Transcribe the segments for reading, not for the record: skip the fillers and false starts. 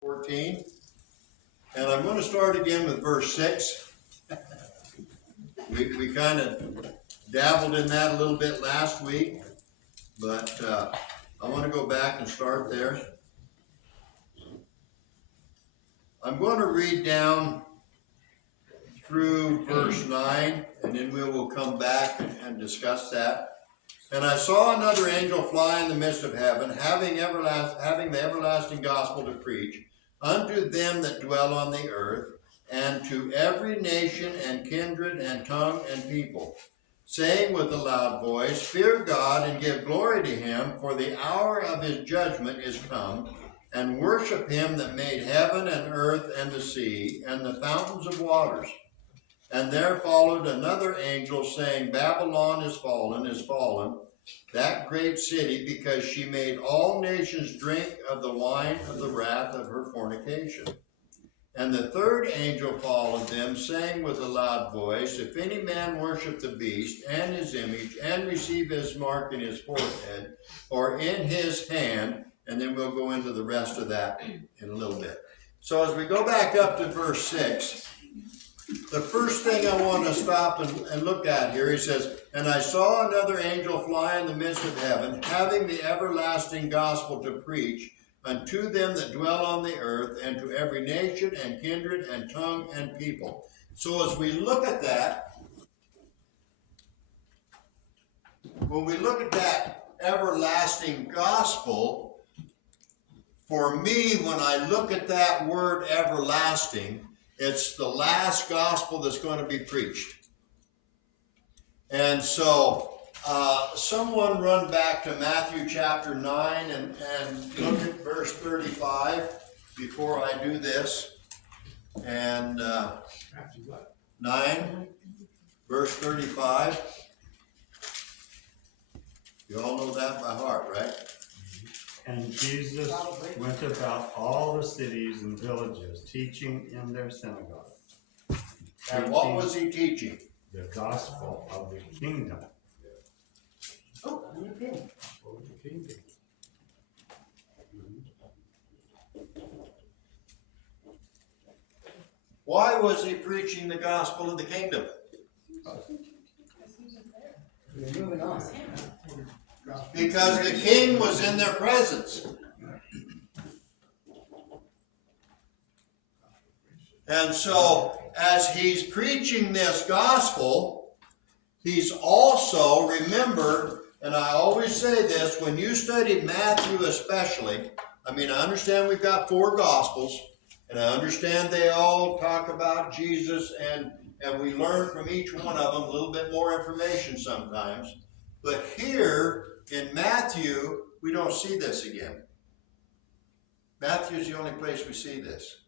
14. And I'm going to start again with verse 6. We kind of dabbled in that a little bit last week, but I want to go back and start there. I'm going to read down through verse 9, and then we will come back and discuss that. And I saw another angel fly in the midst of heaven, having the everlasting gospel to preach unto them that dwell on the earth, and to every nation and kindred and tongue and people, saying with a loud voice, Fear God and give glory to him, for the hour of his judgment is come, and worship him that made heaven and earth and the sea and the fountains of waters. And there followed another angel, saying, Babylon is fallen, that great city, because she made all nations drink of the wine of the wrath of her fornication. And the third angel followed them, saying with a loud voice, If any man worship the beast and his image, and receive his mark in his forehead or in his hand, and then we'll go into the rest of that in a little bit. So as we go back up to verse 6, the first thing I want to stop and look at here, he says, And I saw another angel fly in the midst of heaven, having the everlasting gospel to preach unto them that dwell on the earth, and to every nation and kindred and tongue and people. So as we look at that, when we look at that everlasting gospel, for me, when I look at that word everlasting, it's the last gospel that's going to be preached. And so, someone run back to Matthew chapter 9 and look at verse 35 before I do this. And 9, verse 35. You all know that by heart, right? And Jesus went about all the cities and villages, teaching in their synagogues. And what was he teaching? The gospel of the kingdom. Oh, new pin. Why was he preaching the gospel of the kingdom? We're moving on. Because the king was in their presence. And so, as he's preaching this gospel, he's also, remember, and I always say this, when you study Matthew especially, I mean, I understand we've got 4 gospels, and I understand they all talk about Jesus, and we learn from each one of them a little bit more information sometimes. But here in Matthew, we don't see this again. Matthew is the only place we see this.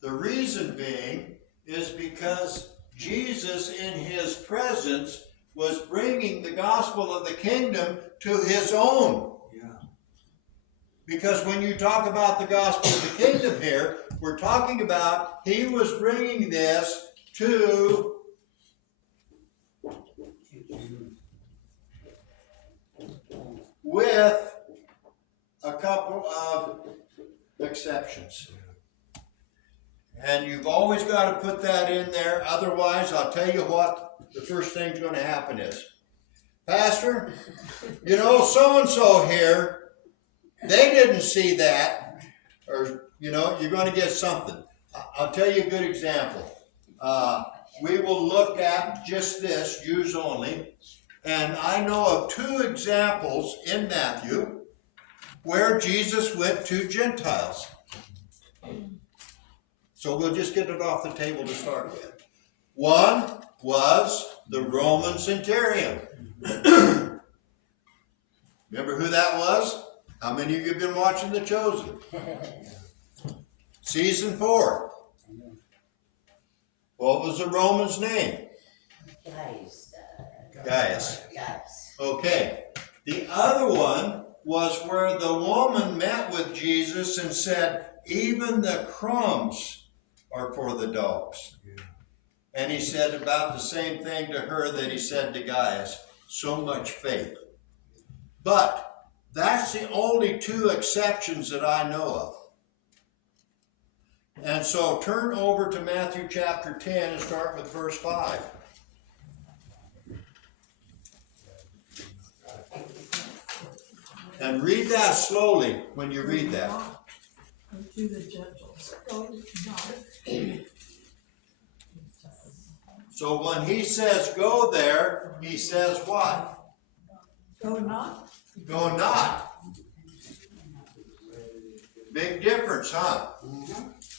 The reason being is because Jesus in his presence was bringing the gospel of the kingdom to his own. Yeah. Because when you talk about the gospel of the kingdom here, we're talking about he was bringing this to with a couple of exceptions. And you've always got to put that in there. Otherwise, I'll tell you what the first thing's going to happen is, Pastor, you know, so-and-so here, they didn't see that. Or, you know, you're going to get something. I'll tell you a good example. We will look at just this, Jews only. And I know of 2 examples in Matthew where Jesus went to Gentiles. So we'll just get it off the table to start with. One was the Roman centurion. Remember who that was? How many of you have been watching The Chosen? Season 4. What was the Roman's name? Gaius. Okay. The other one was where the woman met with Jesus and said, even the crumbs are for the dogs. Yeah. And he said about the same thing to her that he said to Gaius, so much faith. But that's the only 2 exceptions that I know of. so turn over to Matthew chapter 10 and start with verse 5. And read that slowly when you read that. To the Gentiles. Go not. So when he says go there, he says what? Go not. Go not. Big difference, huh?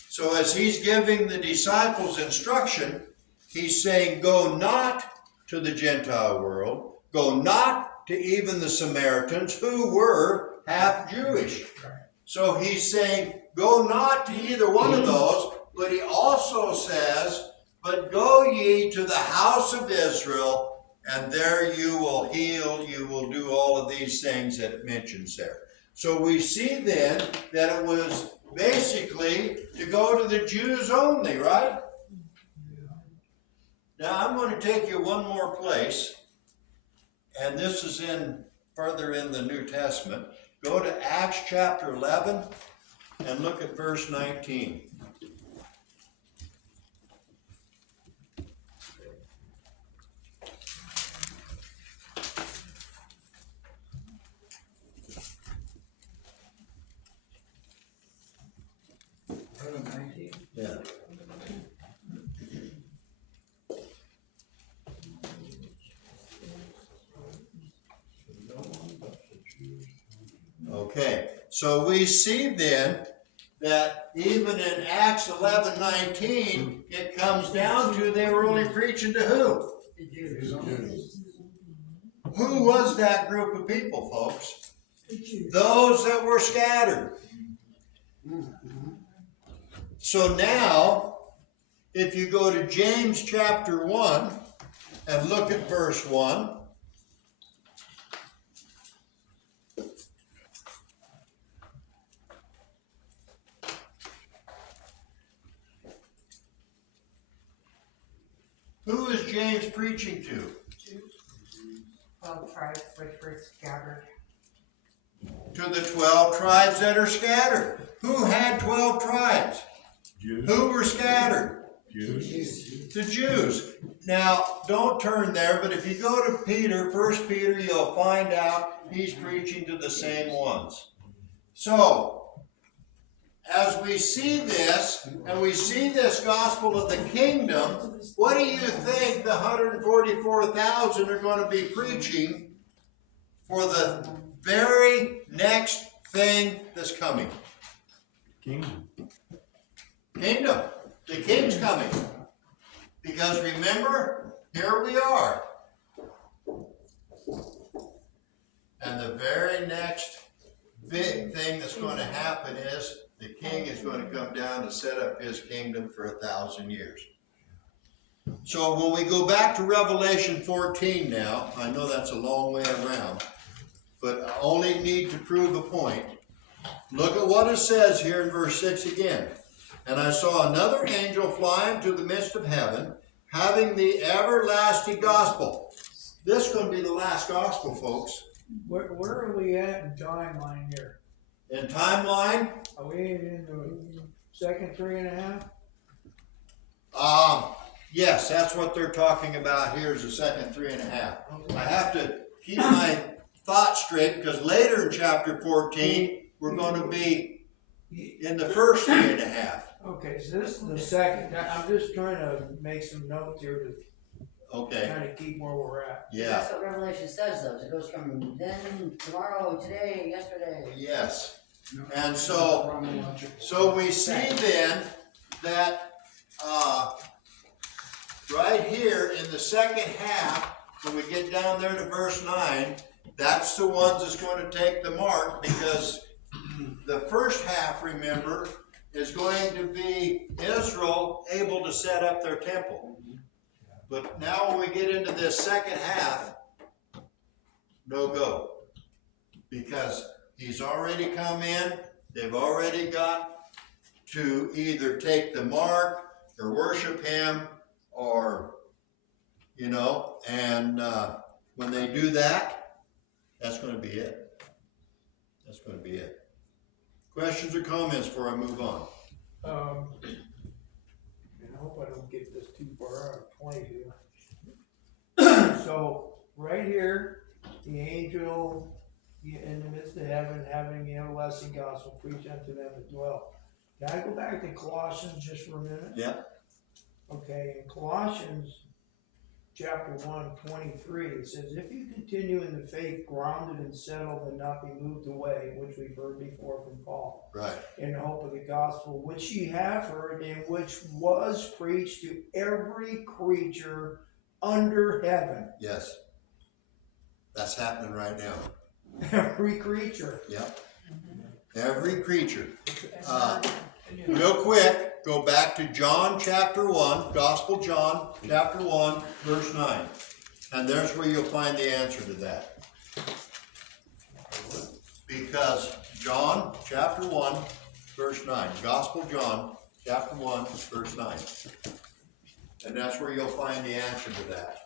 So as he's giving the disciples instruction, he's saying go not to the Gentile world, go not to even the Samaritans who were half Jewish. So he's saying go not to either one of those, but he also says, but go ye to the house of Israel, and there you will heal, you will do all of these things that it mentions there. So we see then that it was basically to go to the Jews only, right? Now I'm going to take you one more place, and this is further in the New Testament. Go to Acts chapter 11 and look at verse 19. Yeah. Okay, so we see then that even in Acts 11:19, it comes down to they were only preaching to who? The Jews. Who was that group of people, folks? The Jews. Those that were scattered. So now, if you go to James chapter 1 and look at verse 1, who is James preaching to? 12 tribes which were scattered. To the 12 tribes that are scattered. Who had 12 tribes? Jews. Who were scattered? Jews. The Jews. Now, don't turn there, but if you go to Peter, 1 Peter, you'll find out he's preaching to the same ones. So, as we see this, and we see this gospel of the kingdom, what do you think the 144,000 are going to be preaching for the very next thing that's coming? Kingdom. Kingdom. The king's coming. Because remember, here we are. And the very next big thing that's going to happen is the king is going to come down to set up his kingdom for 1,000 years. So when we go back to Revelation 14 now, I know that's a long way around, but I only need to prove a point. Look at what it says here in verse 6 again. And I saw another angel fly into the midst of heaven, having the everlasting gospel. This is going to be the last gospel, folks. Where are we at in timeline here? In timeline, Are we in the second 3.5? yes, that's what they're talking about here is the second 3.5. I have to keep my thoughts straight because later in chapter 14, we're going to be in the first 3.5. Okay, so this is the second. I'm just trying to make some notes here to Okay, kind of keep where we're at. yeah, That's what Revelation says though. It goes from then, tomorrow, today, yesterday. yes. And so we see then that right here in the second half, when we get down there to verse 9, that's the ones that's going to take the mark because the first half, remember, is going to be Israel able to set up their temple. But now when we get into this second half, no go. Because he's already come in, they've already got to either take the mark or worship him or, and when they do that, that's going to be it. That's going to be it. Questions or comments before I move on? hope I don't get this too far out of point here. So, right here, the angel in the midst of heaven, having the everlasting gospel preached unto them that dwell. Can I go back to Colossians just for a minute? Yeah. Okay, in Colossians chapter 1:23, it says, if you continue in the faith, grounded and settled and not be moved away, which we've heard before from Paul, Right. in the hope of the gospel, which ye have heard, and which was preached to every creature under heaven. Yes. That's happening right now. Every creature. Yep. Every creature. Real quick, go back to John chapter 1, Gospel John chapter 1, verse 9. And there's where you'll find the answer to that. Because John chapter 1, verse 9. Gospel John chapter 1, verse 9. And that's where you'll find the answer to that.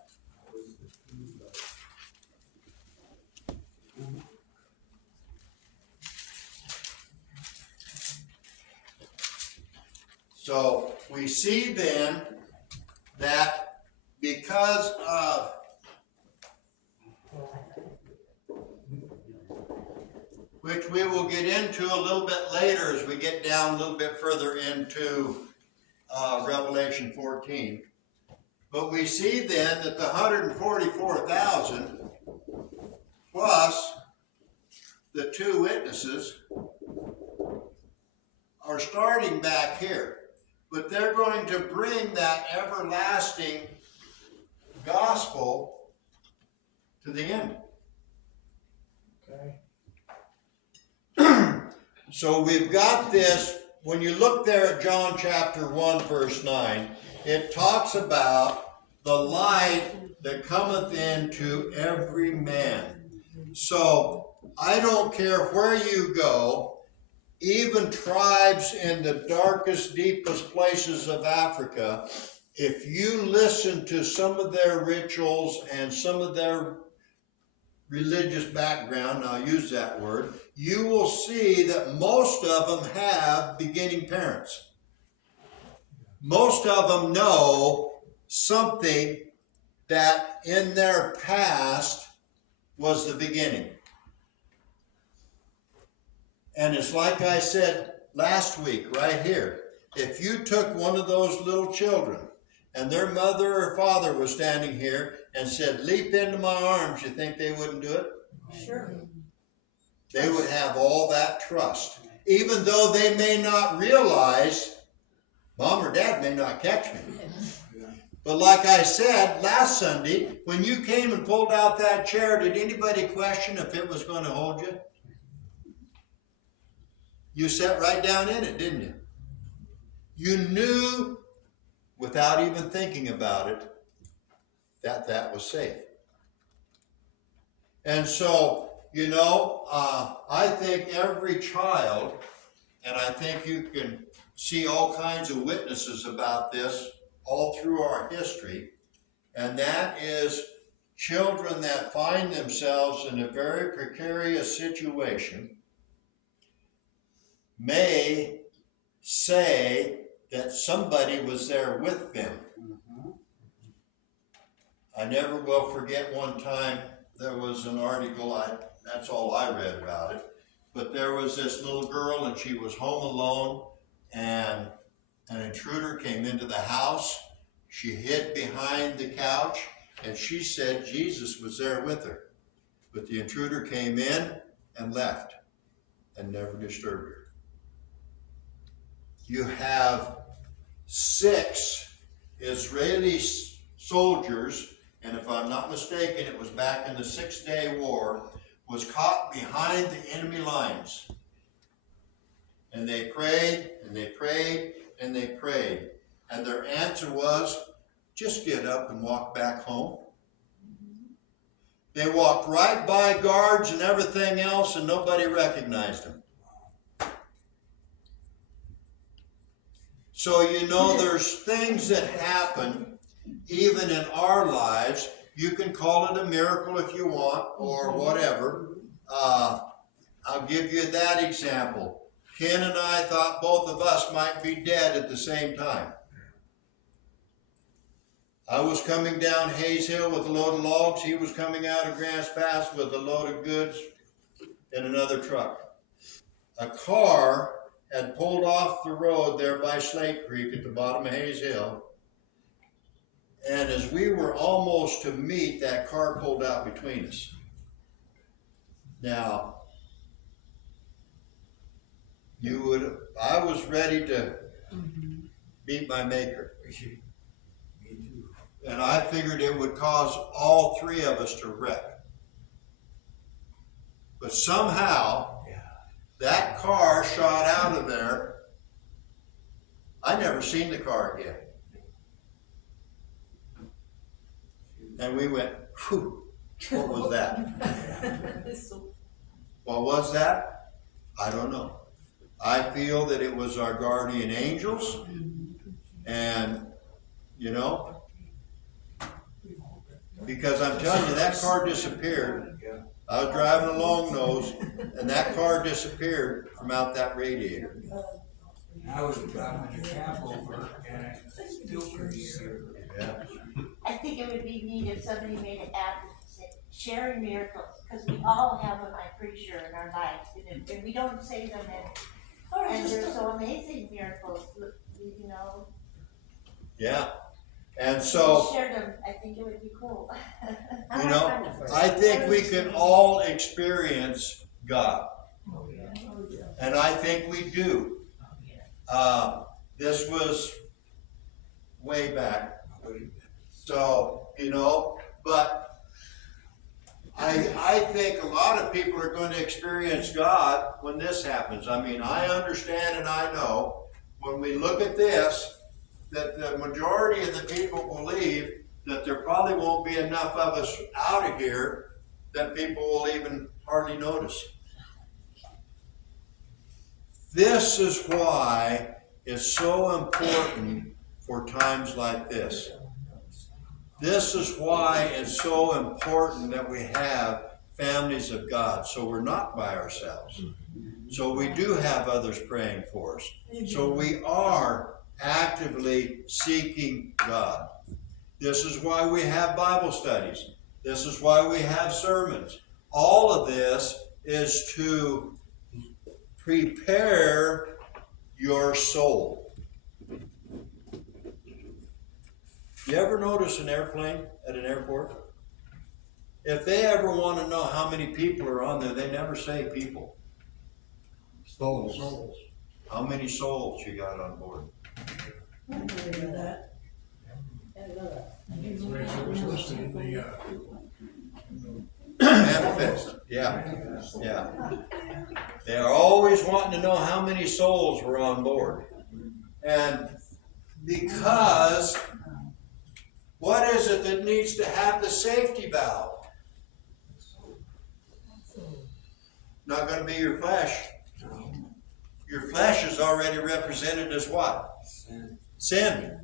So we see then that because of which we will get into a little bit later as we get down a little bit further into Revelation 14. But we see then that the 144,000 plus the two witnesses are starting back here. But they're going to bring that everlasting gospel to the end. Okay. So we've got this, when you look there at John chapter 1 verse 9, it talks about the light that cometh into every man. So I don't care where you go, even tribes in the darkest, deepest places of Africa, if you listen to some of their rituals and some of their religious background, I'll use that word, you will see that most of them have beginning parents. Most of them know something that in their past was the beginning. And it's like I said last week right here, if you took one of those little children and their mother or father was standing here and said, leap into my arms, you think they wouldn't do it? Sure. They would have all that trust. Even though they may not realize, mom or dad may not catch me. But like I said last Sunday, when you came and pulled out that chair, did anybody question if it was going to hold you? You sat right down in it, didn't you? You knew, without even thinking about it, that that was safe. And so, you know, I think every child, and I think you can see all kinds of witnesses about this all through our history, and that is children that find themselves in a very precarious situation may say that somebody was there with them. I never will forget one time there was an article, that's all I read about it, but there was this little girl and she was home alone and an intruder came into the house. She hid behind the couch and she said Jesus was there with her. But the intruder came in and left and never disturbed her. You have 6 Israeli soldiers, and if I'm not mistaken, it was back in the 6-day war, was caught behind the enemy lines. And they prayed, and they prayed, and they prayed. And their answer was, just get up and walk back home. They walked right by guards and everything else, and nobody recognized them. So you know there's things that happen even in our lives. You can call it a miracle if you want or whatever. I'll give you that example. Ken and I thought both of us might be dead at the same time. I was coming down Hayes Hill with a load of logs. He was coming out of Grants Pass with a load of goods in another truck. A car had pulled off the road there by Slate Creek at the bottom of Hayes Hill. And as we were almost to meet, that car pulled out between us. Now, I was ready to meet my maker. And I figured it would cause all three of us to wreck. But somehow, that car shot out of there. I never seen the car again. And we went, whew, what was that? What was that? I don't know. I feel that it was our guardian angels, and, you know, because I'm telling you, that car disappeared. I was driving a long nose, and that car disappeared from out that radiator. I was driving a cab over and it still couldn't hear. Yeah. I think it would be neat if somebody made an app sharing miracles, because we all have them, I'm pretty sure, in our lives, and we don't say them, and they're so amazing miracles, you know. Yeah. And so, Share them, I think it would be cool. you know, I think we can all experience God. And I think we do. This was way back. So, you know, but I think a lot of people are going to experience God when this happens. I mean, I understand and I know when we look at this, that the majority of the people believe that there probably won't be enough of us out of here that people will even hardly notice. This is why it's so important for times like this. This is why it's so important that we have families of God, so we're not by ourselves. So we do have others praying for us. So we are actively seeking God. This is why we have Bible studies. This is why we have sermons. All of this is to prepare your soul. You ever notice an airplane at an airport? If they ever want to know how many people are on there, they never say people. Souls. How many souls you got on board? Manifest, yeah. They are always wanting to know how many souls were on board. And because, what is it that needs to have the safety valve? Not going to be your flesh. Your flesh is already represented as what? Sin.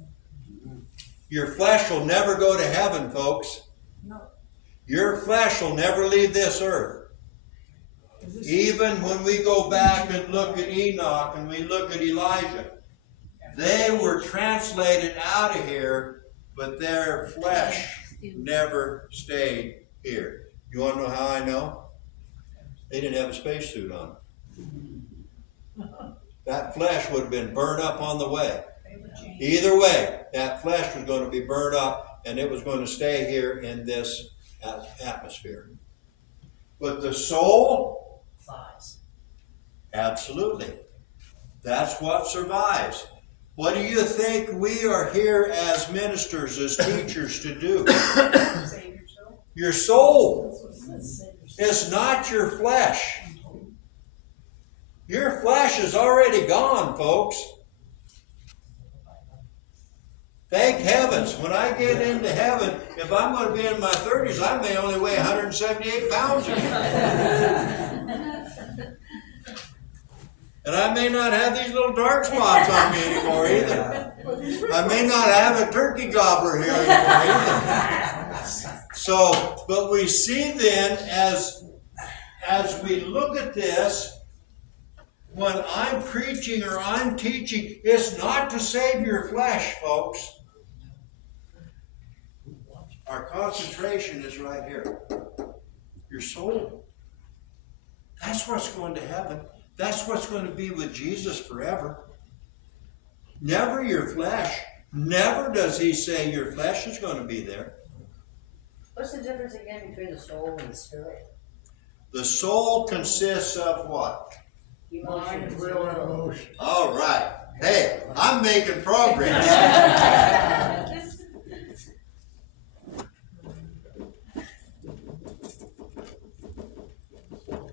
Your flesh will never go to heaven, folks. Your flesh will never leave this earth. Even when we go back and look at Enoch and we look at Elijah, they were translated out of here, but their flesh never stayed here. You want to know how I know? They didn't have a spacesuit on. That flesh would have been burned up on the way. Either way, that flesh was going to be burned up and it was going to stay here in this atmosphere. But the soul, absolutely. That's what survives. What do you think we are here as ministers, as teachers to do? Your soul. It's not your flesh. Your flesh is already gone, folks. Thank heavens, when I get into heaven, if I'm going to be in my 30s, I may only weigh 178 pounds again. And I may not have these little dark spots on me anymore either. I may not have a turkey gobbler here anymore either. So, but we see then, as we look at this, when I'm preaching or I'm teaching, it's not to save your flesh, folks. Our concentration is right here. Your soul. That's what's going to heaven. That's what's going to be with Jesus forever. Never your flesh. Never does he say your flesh is going to be there. What's the difference again between the soul and the spirit? The soul consists of what? Emotions. Will and emotion. All right. Hey, I'm making progress.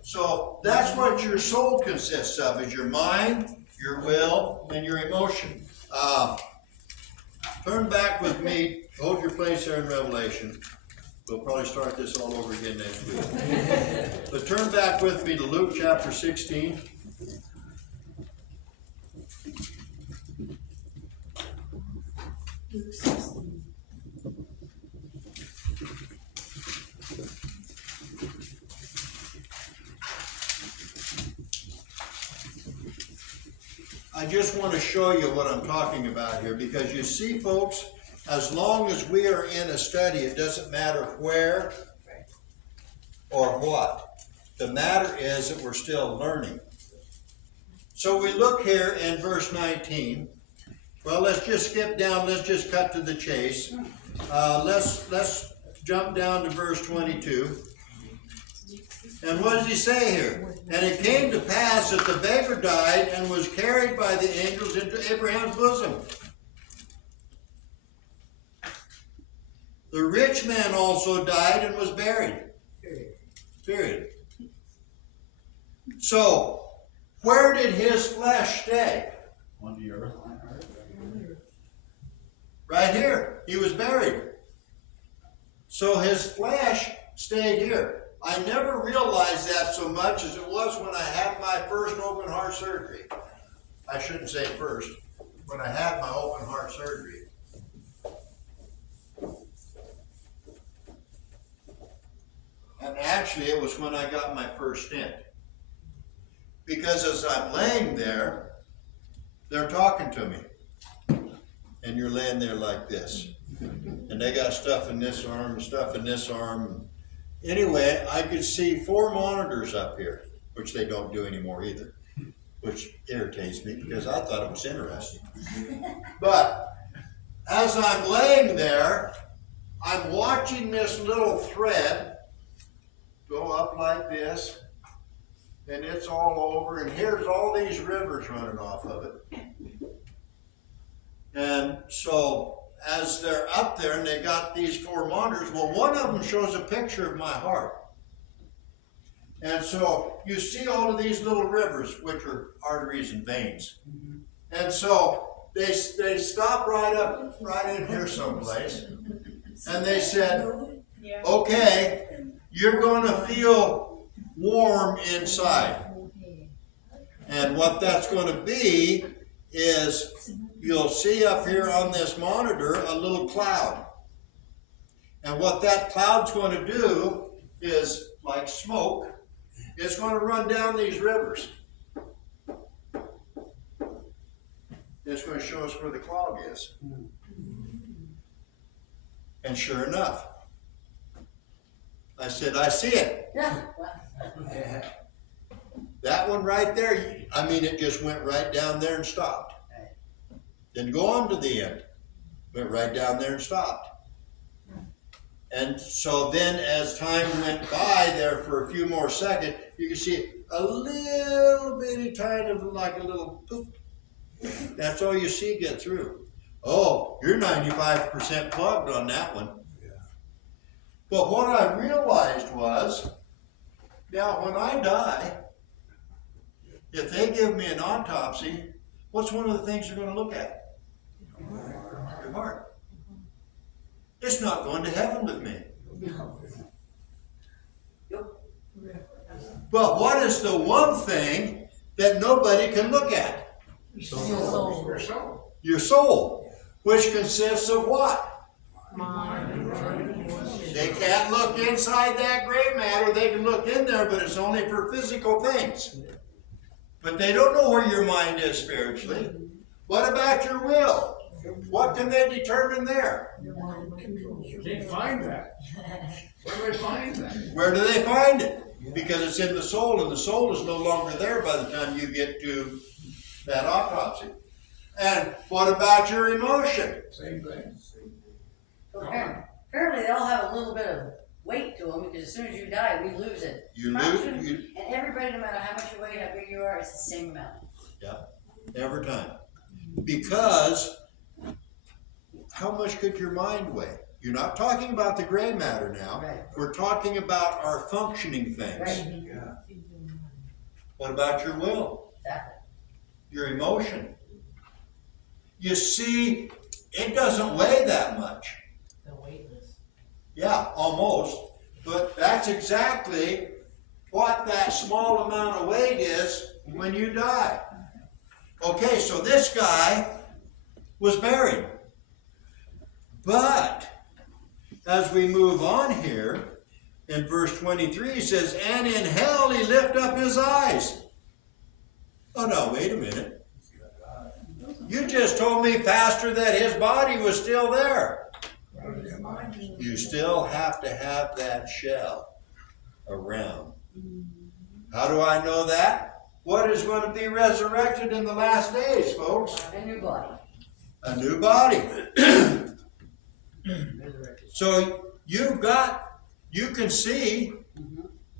So that's what your soul consists of, is your mind, your will, and your emotion. Turn back with me, hold your place there in Revelation. We'll probably start this all over again next week. But turn back with me to Luke chapter 16. Luke 16. I just want to show you what I'm talking about here, because you see, folks, as long as we are in a study, it doesn't matter where or what. The matter is that we're still learning. So we look here in verse 19. Well, let's just skip down. Let's just cut to the chase. Let's jump down to verse 22. And what does he say here? And it came to pass that the beggar died and was carried by the angels into Abraham's bosom. The rich man also died and was buried. Period. So, where did his flesh stay? On the earth. Right here. He was buried. So his flesh stayed here. I never realized that so much as it was when I had my first open heart surgery. I shouldn't say first. When I had my open heart surgery. And actually it was when I got my first stent. Because as I'm laying there, they're talking to me. And you're laying there like this. And they got stuff in this arm and stuff in this arm. Anyway, I could see 4 monitors up here, which they don't do anymore either, which irritates me because I thought it was interesting. But as I'm laying there, I'm watching this little thread go up like this, and it's all over, and here's all these rivers running off of it. And so as they're up there and they got these 4 monitors, well, one of them shows a picture of my heart. And so you see all of these little rivers, which are arteries and veins. And so they stopped right in here someplace. And they said, okay, you're going to feel warm inside. And what that's going to be is you'll see up here on this monitor a little cloud. And what that cloud's going to do is, like smoke, it's going to run down these rivers. It's going to show us where the clog is. And sure enough, I said, I see it. That one right there, I mean, it just went right down there and stopped. Didn't go on to the end. Went right down there and stopped. And so then as time went by there for a few more seconds, you can see a little bitty tiny, like a little poof. That's all you see get through. Oh, you're 95% plugged on that one. But what I realized was, now when I die, if they give me an autopsy, what's one of the things they're going to look at? Your heart. It's not going to heaven with me. But what is the one thing that nobody can look at? Your soul. Your soul, which consists of what? They can't look inside that gray matter. They can look in there, but it's only for physical things. But they don't know where your mind is spiritually. What about your will? What can they determine there? Can't find that. Where do they find that? Where do they find it? Because it's in the soul, and the soul is no longer there by the time you get to that autopsy. And what about your emotion? Same thing. Apparently they all have a little bit of weight to them, because as soon as you die, we lose it. You Function, lose, and everybody, no matter how much you weigh, how big you are, it's the same amount. every time. Because how much could your mind weigh? You're not talking about the gray matter now. Right. We're talking about our functioning things. Right. Yeah. What about your will? Exactly. Your emotion? You see, it doesn't weigh that much. The weightless. Yeah, almost. But that's exactly what that small amount of weight is when you die. Okay, so this guy was buried. But as we move on here, in verse 23, he says, and in hell he lifted up his eyes. Oh no, wait a minute. You just told me, Pastor, that his body was still there. You still have to have that shell around. How do I know that? What is going to be resurrected in the last days, folks? A new body. A new body. So you can see,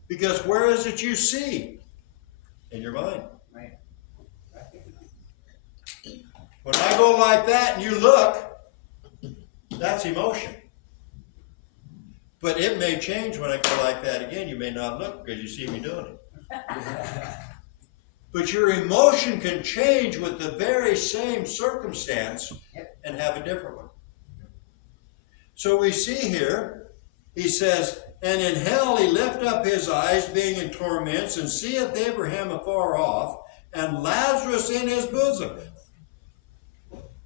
because where is it you see? In your mind. Right. When I go like that and you look, that's emotion. But it may change when I go like that again. You may not look because you see me doing it. But your emotion can change with the very same circumstance and have a different one. So we see here, he says, and in hell he lifted up his eyes, being in torments, and seeth Abraham afar off, and Lazarus in his bosom.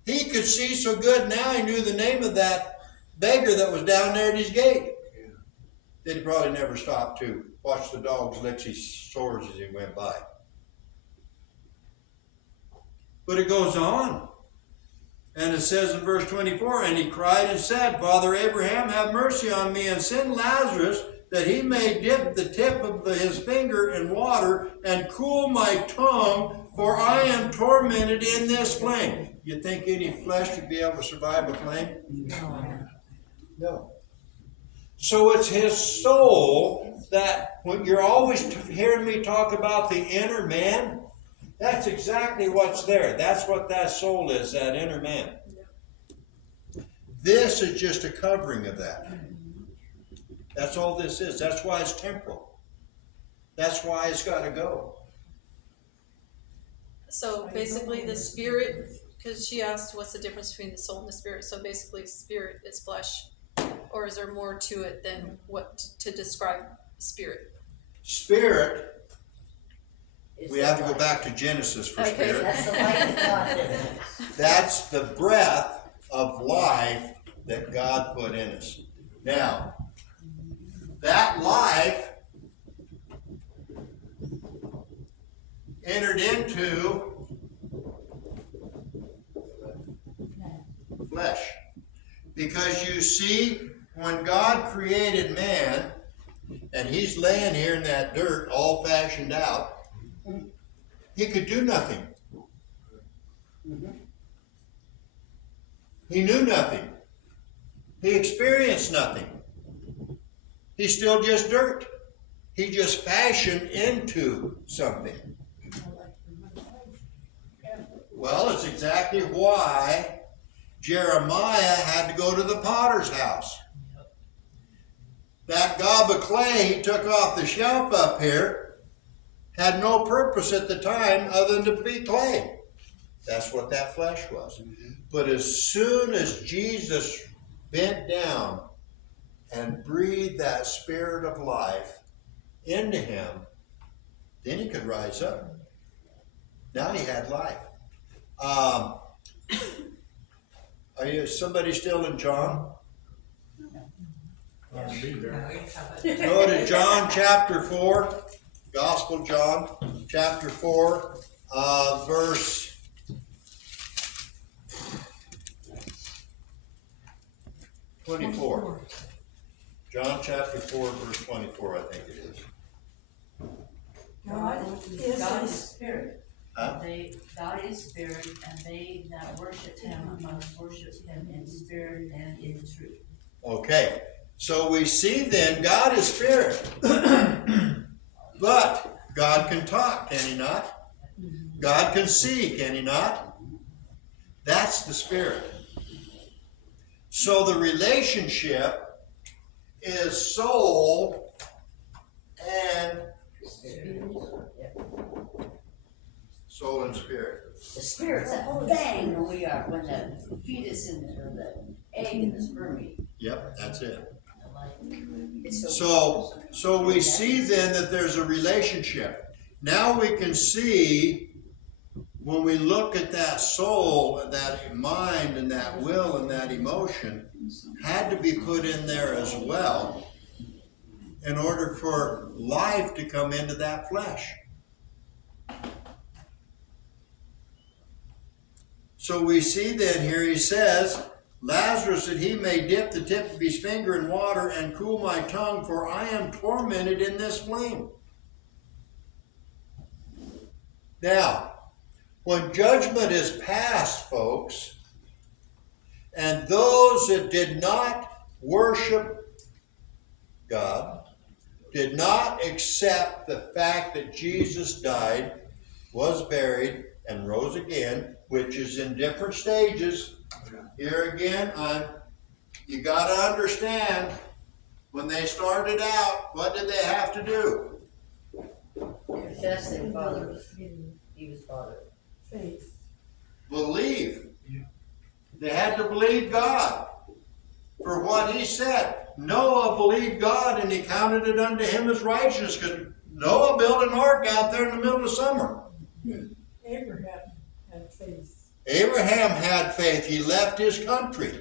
He could see so good now he knew the name of that beggar that was down there at his gate. That he probably never stopped to watch the dogs lick his sores as he went by. But it goes on. And it says in verse 24, and he cried and said, Father Abraham, have mercy on me, and send Lazarus, that he may dip the tip of his finger in water and cool my tongue, for I am tormented in this flame. You think any flesh would be able to survive a flame? No. So it's his soul that, when you're always hearing me talk about the inner man, that's exactly what's there. That's what that soul is, that inner man. This is just a covering of that. That's all this is. That's why it's temporal. That's why it's got to go. So basically the spirit, because she asked what's the difference between the soul and the spirit. So basically spirit is flesh. Or is there more to it than what to describe spirit? Spirit, It's we the have to go life. back to Genesis for Okay. spirit. That's the life of God. That's the breath of life that God put in us. Now, that life entered into flesh. Because you see, when God created man, and he's laying here in that dirt, all fashioned out, he could do nothing. He knew nothing. He experienced nothing. He's still just dirt. He just fashioned into something. Well, it's exactly why Jeremiah had to go to the potter's house. That gob of clay he took off the shelf up here had no purpose at the time other than to be clay. That's what that flesh was. But as soon as Jesus bent down and breathed that spirit of life into him, then he could rise up. Now he had life. Are you somebody still in John? I'll be there. Go to John chapter 4, Gospel John chapter 4, verse 24. John chapter 4, verse 24, I think it is. God God is is spirit. Huh? God is spirit, and they that worship him must worship him in spirit and in truth. Okay, so we see then God is spirit. But God can talk, can he not? God can see, can he not? That's the spirit. So the relationship is soul and soul and spirit. The spirit's that bang when when the fetus in the, or the egg in the sperm meet. Yep, that's it. It's So we see then that there's a relationship. Now we can see when we look at that soul, and that mind, and that will, and that emotion had to be put in there as well in order for life to come into that flesh. So we see then here he says, Lazarus, that he may dip the tip of his finger in water and cool my tongue, for I am tormented in this flame. Now, when judgment is passed, folks, and those that did not worship God, did not accept the fact that Jesus died, was buried, and rose again, which is in different stages. Here again, you got to understand, when they started out, what did they have to do? Confess that Father, he was Father. faith. Believe. They had to believe God for what he said. Noah believed God and he counted it unto him as righteousness, because Noah built an ark out there in the middle of summer. Abraham had faith. Abraham had faith. He left his country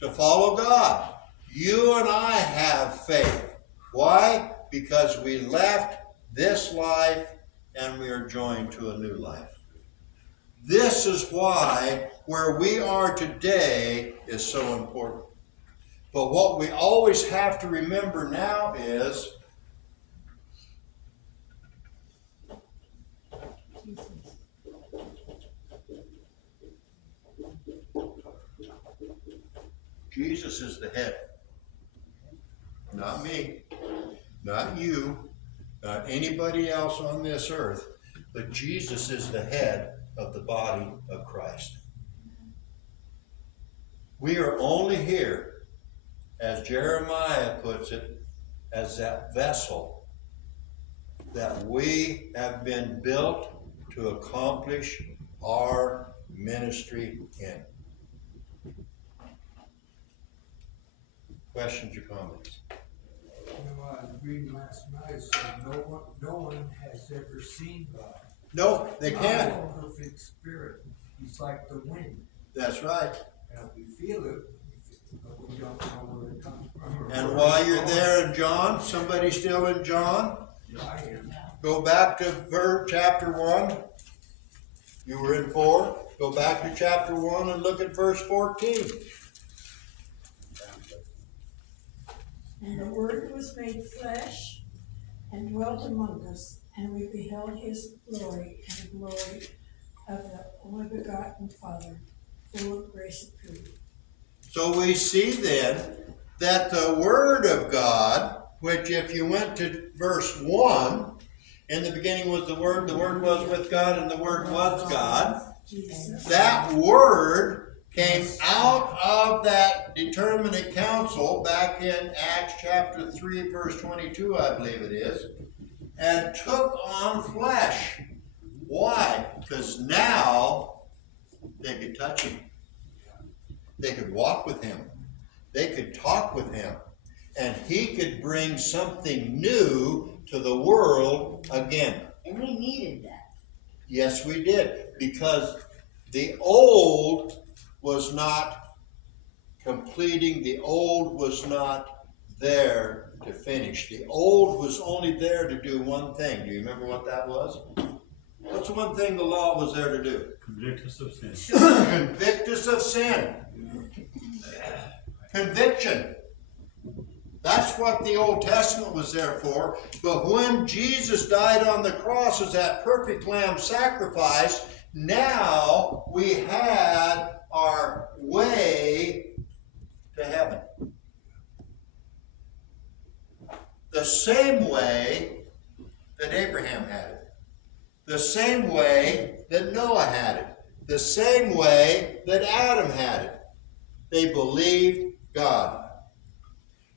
to follow God. You and I have faith. Why? Because we left this life and we are joined to a new life. This is why where we are today is so important. But what we always have to remember now is Jesus is the head. Not me, not you, not anybody else on this earth, but Jesus is the head of the body of Christ. We are only here, as Jeremiah puts it, as that vessel that we have been built to accomplish our ministry in. Questions or comments? You know, I was reading last night, said no one has ever seen God. No, they can't. God is a perfect spirit. He's like the wind. That's right. And we feel it, but we don't know where it comes from. And while you're there in John, somebody still in John? I am. Go back to chapter 1. You were in 4. Go back to chapter 1 and look at verse 14. And the Word was made flesh and dwelt among us, and we beheld his glory, and the glory of the only begotten Father, full of grace and truth. So we see then that the Word of God, which if you went to verse 1, in the beginning was the Word was with God, and the Word was God. Jesus. That Word came out of that determinate council back in Acts chapter 3, verse 22, I believe it is, and took on flesh. Why? Because now they could touch him. They could walk with him. They could talk with him. And he could bring something new to the world again. And we needed that. Yes, we did. Because the old was not completing. The old was not there to finish. The old was only there to do one thing. Do you remember what that was? What's the one thing the law was there to do? Convict us of sin. Convict us of sin. conviction. That's what the Old Testament was there for. But when Jesus died on the cross as that perfect lamb sacrifice, now we had our way to heaven. The same way that Abraham had it. The same way that Noah had it. The same way that Adam had it. They believed God.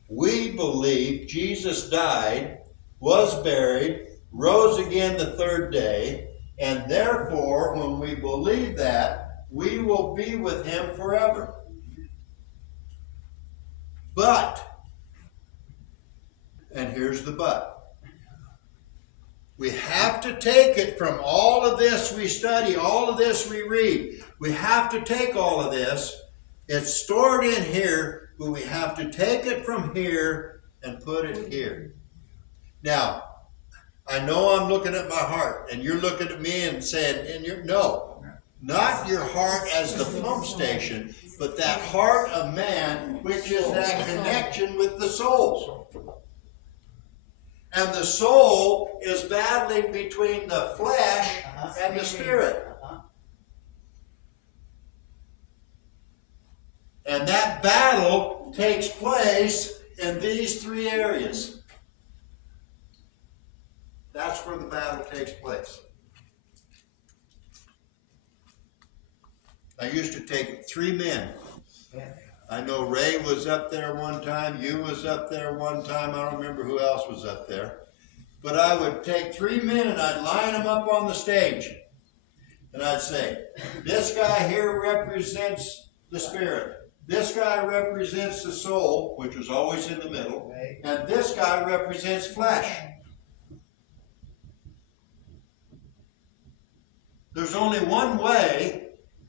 We believe Jesus died, was buried, rose again the third day, and therefore, when we believe that, we will be with him forever. But, and here's the but, we have to take it from all of this we study, all of this we read. We have to take all of this. It's stored in here, but we have to take it from here and put it here. Now, I know I'm looking at my heart, and you're looking at me and saying, no, not your heart as the pump station, but that heart of man, which is that connection with the soul. And the soul is battling between the flesh and the spirit. And that battle takes place in these three areas. That's where the battle takes place. I used to take 3 men. I know Ray was up there one time, you was up there one time, I don't remember who else was up there. But I would take 3 men and I'd line them up on the stage. And I'd say, this guy here represents the spirit. This guy represents the soul, which was always in the middle. And this guy represents flesh. There's only one way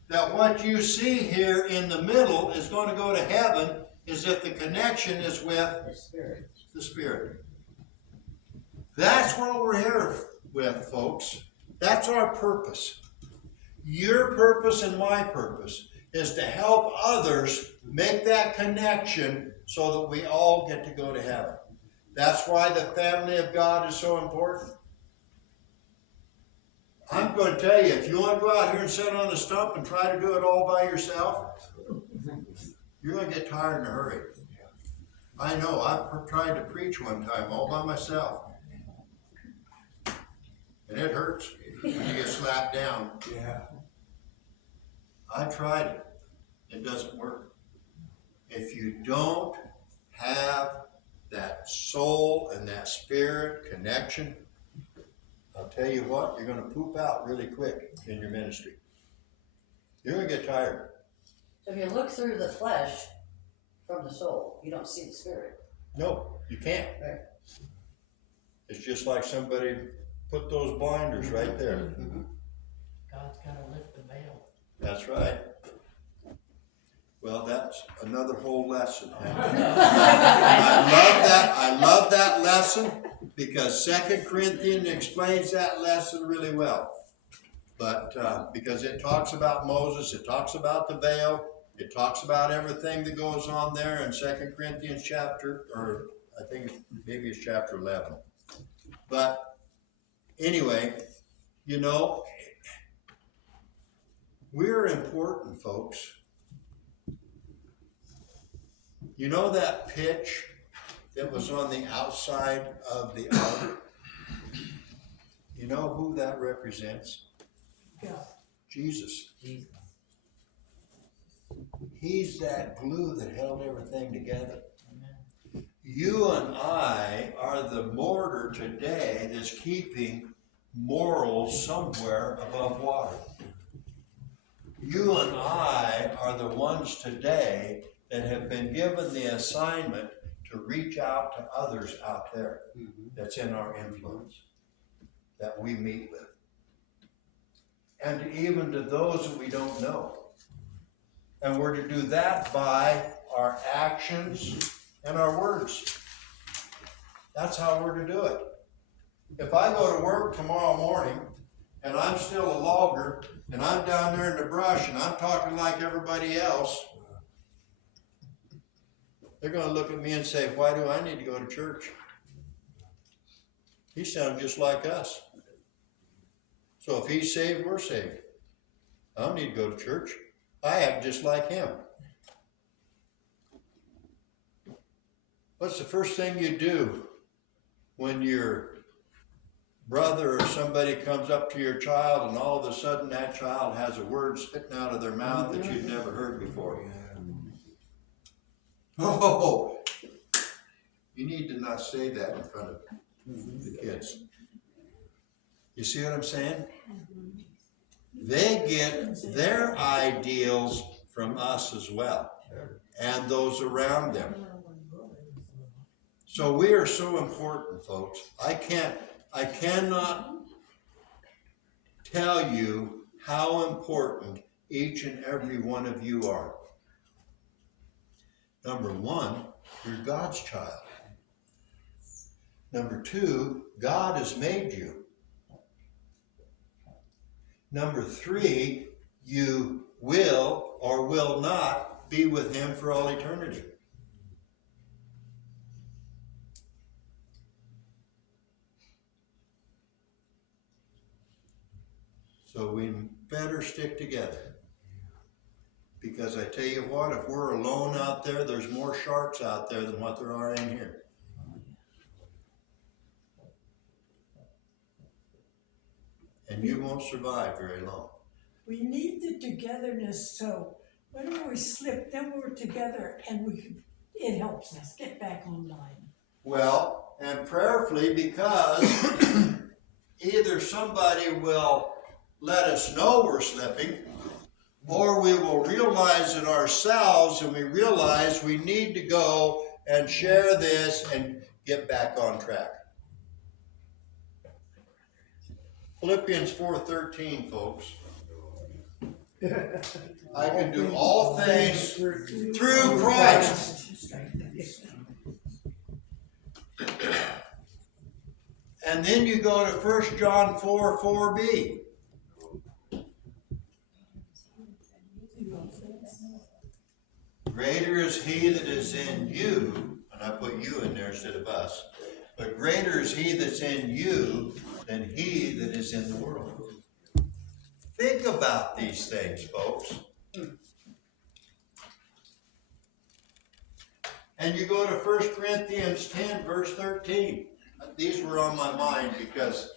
that what you see here in the middle is going to go to heaven, is if the connection is with the Spirit. That's what we're here with, folks. That's our purpose. Your purpose and my purpose is to help others make that connection so that we all get to go to heaven. That's why the family of God is so important. I'm going to tell you, if you want to go out here and sit on a stump and try to do it all by yourself, you're going to get tired in a hurry. I know, I tried to preach one time all by myself. And it hurts when you get slapped down. Yeah. I tried it. It doesn't work. If you don't have that soul and that spirit connection, I'll tell you what, you're going to poop out really quick in your ministry. You're going to get tired. So if you look through the flesh from the soul, you don't see the spirit. No, you can't. Right. It's just like somebody put those blinders right there. God's gotta lift the veil. That's right. Well, that's another whole lesson. I love that lesson because 2 Corinthians explains that lesson really well. But because it talks about Moses, it talks about the veil, it talks about everything that goes on there in 2 Corinthians chapter, or I think maybe it's chapter 11. But anyway, you know, we're important, folks. You know that pitch that was on the outside of the ark? You know who that represents? Yeah. Jesus. Jesus. He's that glue that held everything together. Amen. You and I are the mortar today that's keeping morals somewhere above water. You and I are the ones today that have been given the assignment to reach out to others out there that's in our influence, that we meet with. And even to those that we don't know. And we're to do that by our actions and our words. That's how we're to do it. If I go to work tomorrow morning and I'm still a logger and I'm down there in the brush and I'm talking like everybody else, they're gonna look at me and say, why do I need to go to church? He sounds just like us. So if he's saved, we're saved. I don't need to go to church. I act just like him. What's the first thing you do when your brother or somebody comes up to your child and all of a sudden that child has a word spitting out of their mouth that you've never heard before? Oh, you need to not say that in front of the kids. You see what I'm saying? They get their ideals from us as well, and those around them. So we are so important, folks. I cannot tell you how important each and every one of you are. Number one, you're God's child. Number two, God has made you. Number three, you will or will not be with him for all eternity. So we better stick together. Because I tell you what, if we're alone out there, there's more sharks out there than what there are in here. And you won't survive very long. We need the togetherness, so whenever we slip, then we're together and it helps us get back online. Well, and prayerfully, because either somebody will let us know we're slipping, or we will realize it ourselves and we realize we need to go and share this and get back on track. Philippians 4:13, folks. I can do all things through Christ. And then you go to 1 John 4:4b. Greater is he that is in you, and I put you in there instead of us, but greater is he that's in you than he that is in the world. Think about these things, folks. And you go to 1 Corinthians 10, verse 13. These were on my mind because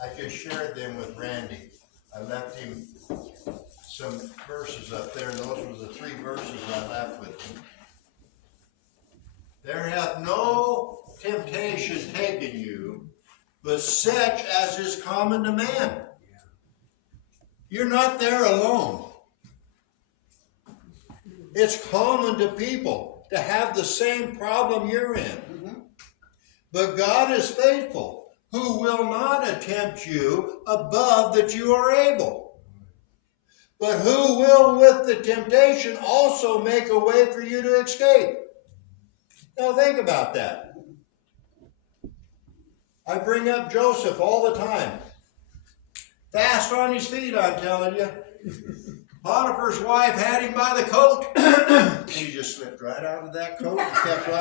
I just shared them with Randy. I left him some verses up there, and those were the 3 verses I left with him. There hath no temptation taken you, but such as is common to man. You're not there alone. It's common to people to have the same problem you're in. But God is faithful, who will not tempt you above that you are able, but who will with the temptation also make a way for you to escape. Now think about that. I bring up Joseph all the time. Fast on his feet, I'm telling you. Potiphar's wife had him by the coat, and he just slipped right out of that coat and kept right